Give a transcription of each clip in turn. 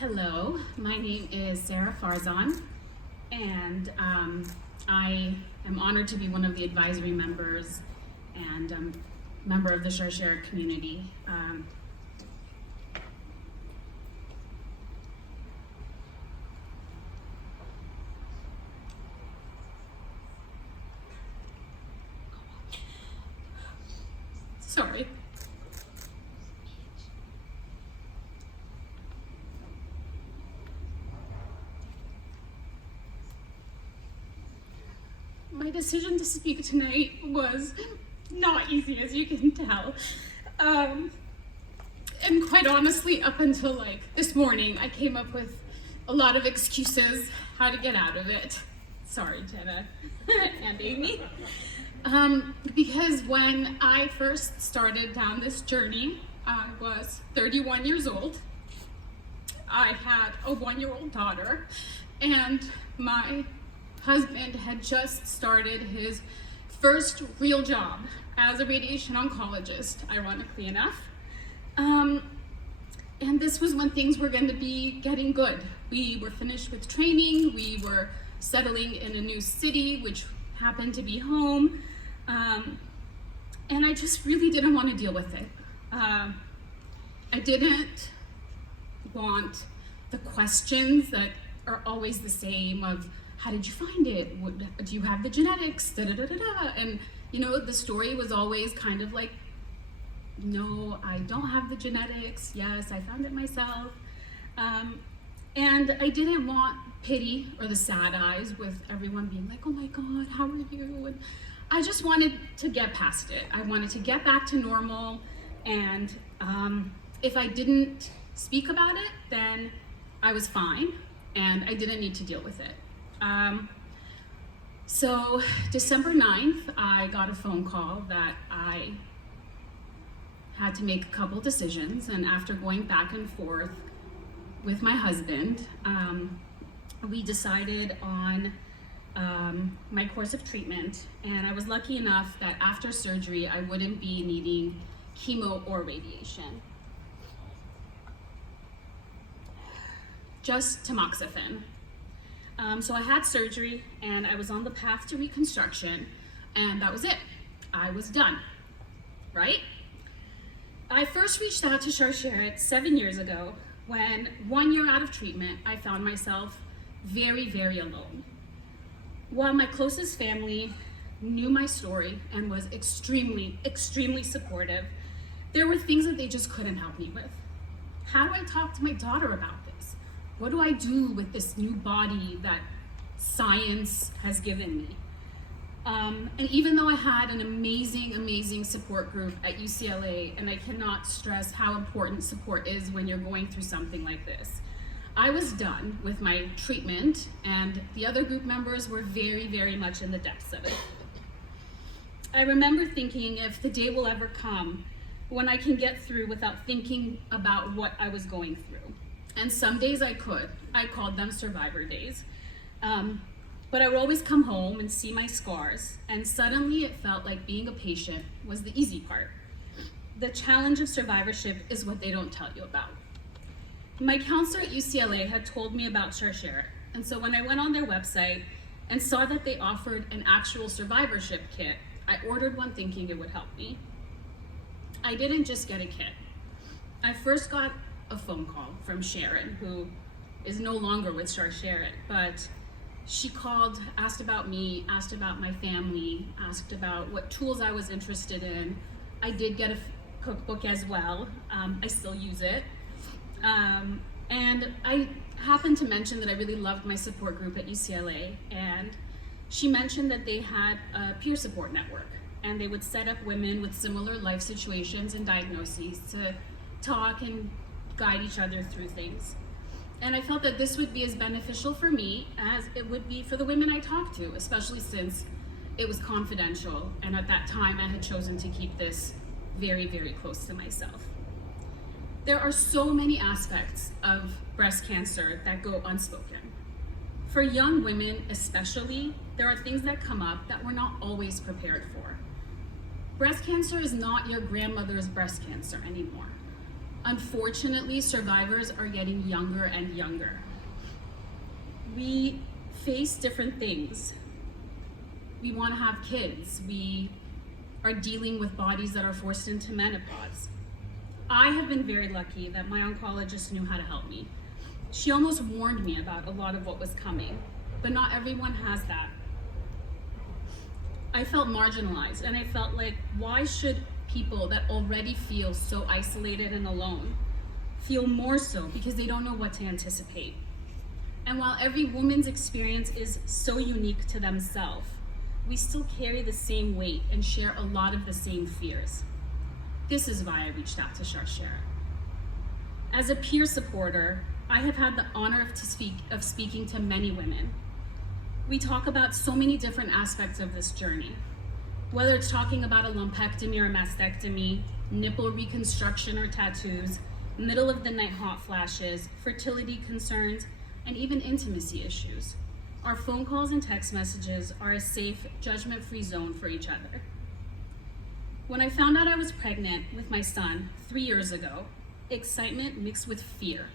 Hello, my name is Sarah Farzan, and I am honored to be one of the advisory members and member of the Sharsheret community. Sorry. My decision to speak tonight was not easy, as you can tell. And quite honestly, up until this morning, I came up with a lot of excuses how to get out of it. Sorry, Jenna and Amy. Because when I first started down this journey, I was 31 years old. I had a 1-year-old daughter, and my husband had just started his first real job as a radiation oncologist, ironically enough. And this was when things were going to be getting good. We were finished with training, we were settling in a new city, which happened to be home, and I just really didn't want to deal with it. I didn't want the questions that are always the same of, how did you find it? Do you have the genetics? Da, da, da, da, da. And the story was always kind of like, no, I don't have the genetics. Yes, I found it myself. And I didn't want pity or the sad eyes with everyone being like, oh my God, how are you? And I just wanted to get past it. I wanted to get back to normal. And if I didn't speak about it, then I was fine. And I didn't need to deal with it. So December 9th, I got a phone call that I had to make a couple decisions, and after going back and forth with my husband, we decided on my course of treatment, and I was lucky enough that after surgery I wouldn't be needing chemo or radiation. Just tamoxifen. So I had surgery, and I was on the path to reconstruction, and that was it. I was done, right? I first reached out to Sharsheret 7 years ago when 1 year out of treatment, I found myself very, very alone. While my closest family knew my story and was extremely, extremely supportive, there were things that they just couldn't help me with. How do I talk to my daughter about this? What do I do with this new body that science has given me? And even though I had an amazing, amazing support group at UCLA, and I cannot stress how important support is when you're going through something like this, I was done with my treatment, and the other group members were very, very much in the depths of it. I remember thinking, if the day will ever come when I can get through without thinking about what I was going through. And some days I could. I called them survivor days. But I would always come home and see my scars, and suddenly it felt like being a patient was the easy part. The challenge of survivorship is what they don't tell you about. My counselor at UCLA had told me about Sharsheret, and so when I went on their website and saw that they offered an actual survivorship kit, I ordered one thinking it would help me. I didn't just get a kit. I first got a phone call from Sharon, who is no longer with Sharsheret, but she called, asked about me, asked about my family, asked about what tools I was interested in. I did get a cookbook as well. I still use it. And I happened to mention that I really loved my support group at UCLA, and she mentioned that they had a peer support network, and they would set up women with similar life situations and diagnoses to talk and guide each other through things. And I felt that this would be as beneficial for me as it would be for the women I talked to, especially since it was confidential, and at that time I had chosen to keep this very, very close to myself. There are so many aspects of breast cancer that go unspoken. For young women especially, there are things that come up that we're not always prepared for. Breast cancer is not your grandmother's breast cancer anymore. Unfortunately, survivors are getting younger and younger. We face different things. We want to have kids. We are dealing with bodies that are forced into menopause. I have been very lucky that my oncologist knew how to help me. She almost warned me about a lot of what was coming, but not everyone has that. I felt marginalized, and I felt like, why should people that already feel so isolated and alone feel more so because they don't know what to anticipate? And while every woman's experience is so unique to themselves, we still carry the same weight and share a lot of the same fears. This is why I reached out to Sharshara. As a peer supporter, I have had the honor of speaking to many women. We talk about so many different aspects of this journey, whether it's talking about a lumpectomy or mastectomy, nipple reconstruction or tattoos, middle of the night hot flashes, fertility concerns, and even intimacy issues. Our phone calls and text messages are a safe, judgment-free zone for each other. When I found out I was pregnant with my son 3 years ago, excitement mixed with fear,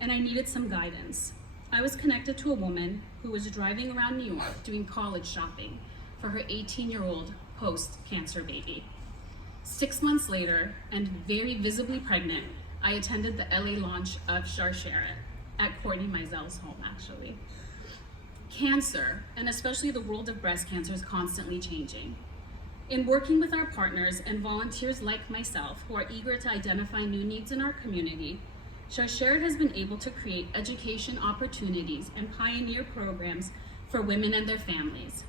and I needed some guidance. I was connected to a woman who was driving around New York doing college shopping for her 18-year-old post-cancer baby. 6 months later, and very visibly pregnant, I attended the LA launch of Sharshara at Courtney Meisel's home, actually. Cancer, and especially the world of breast cancer, is constantly changing. In working with our partners and volunteers like myself who are eager to identify new needs in our community, Sharshara has been able to create education opportunities and pioneer programs for women and their families.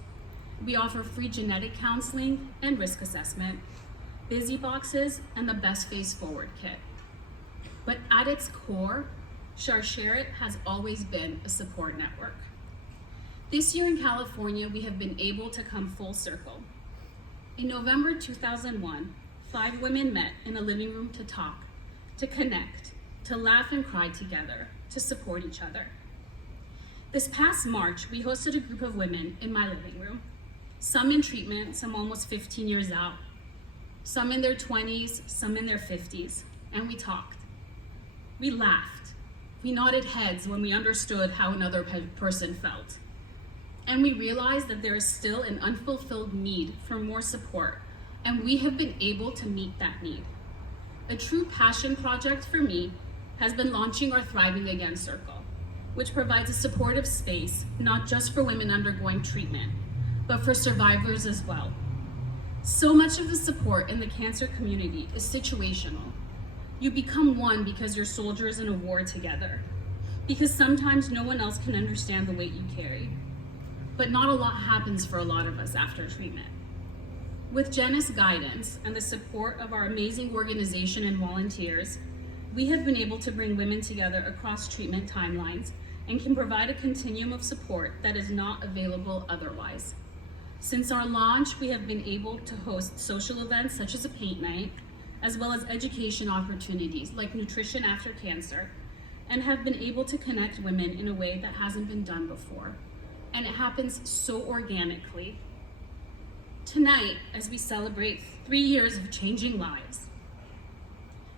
We offer free genetic counseling and risk assessment, busy boxes, and the Best Face Forward kit. But at its core, Sharshara has always been a support network. This year in California, we have been able to come full circle. In November 2001, 5 women met in a living room to talk, to connect, to laugh and cry together, to support each other. This past March, we hosted a group of women in my living room, some in treatment, some almost 15 years out, some in their 20s, some in their 50s, and we talked. We laughed. We nodded heads when we understood how another person felt. And we realized that there is still an unfulfilled need for more support, and we have been able to meet that need. A true passion project for me has been launching our Thriving Again Circle, which provides a supportive space, not just for women undergoing treatment, but for survivors as well. So much of the support in the cancer community is situational. You become one because you're soldiers in a war together, because sometimes no one else can understand the weight you carry. But not a lot happens for a lot of us after treatment. With Jenna's guidance and the support of our amazing organization and volunteers, we have been able to bring women together across treatment timelines and can provide a continuum of support that is not available otherwise. Since our launch, we have been able to host social events such as a paint night, as well as education opportunities like nutrition after cancer, and have been able to connect women in a way that hasn't been done before. And it happens so organically. Tonight, as we celebrate 3 years of changing lives,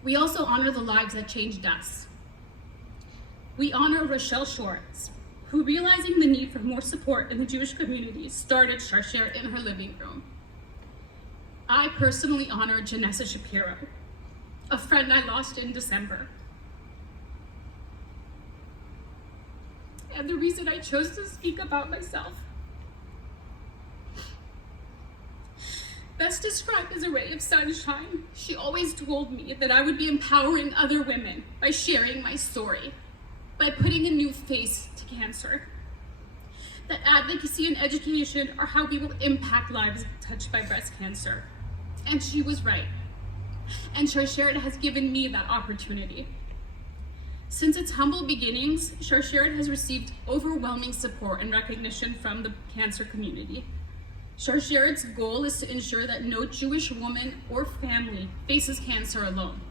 we also honor the lives that changed us. We honor Rochelle Schwartz, who, realizing the need for more support in the Jewish community, started Sharshara in her living room. I personally honor Janessa Shapiro, a friend I lost in December. And the reason I chose to speak about myself, best described as a ray of sunshine. She always told me that I would be empowering other women by sharing my story, by putting a new face to cancer. That advocacy and education are how we will impact lives touched by breast cancer. And she was right. And Sharshara has given me that opportunity. Since its humble beginnings, Sharshara has received overwhelming support and recognition from the cancer community. Sharshara's goal is to ensure that no Jewish woman or family faces cancer alone.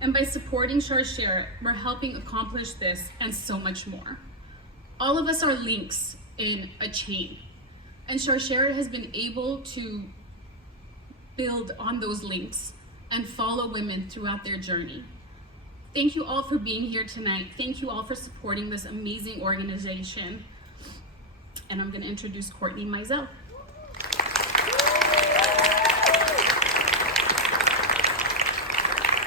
And by supporting Sharshara, we're helping accomplish this and so much more. All of us are links in a chain, and Sharshara has been able to build on those links and follow women throughout their journey. thank you all for being here tonight. Thank you all for supporting this amazing organization. And I'm going to introduce Courtney Mizell.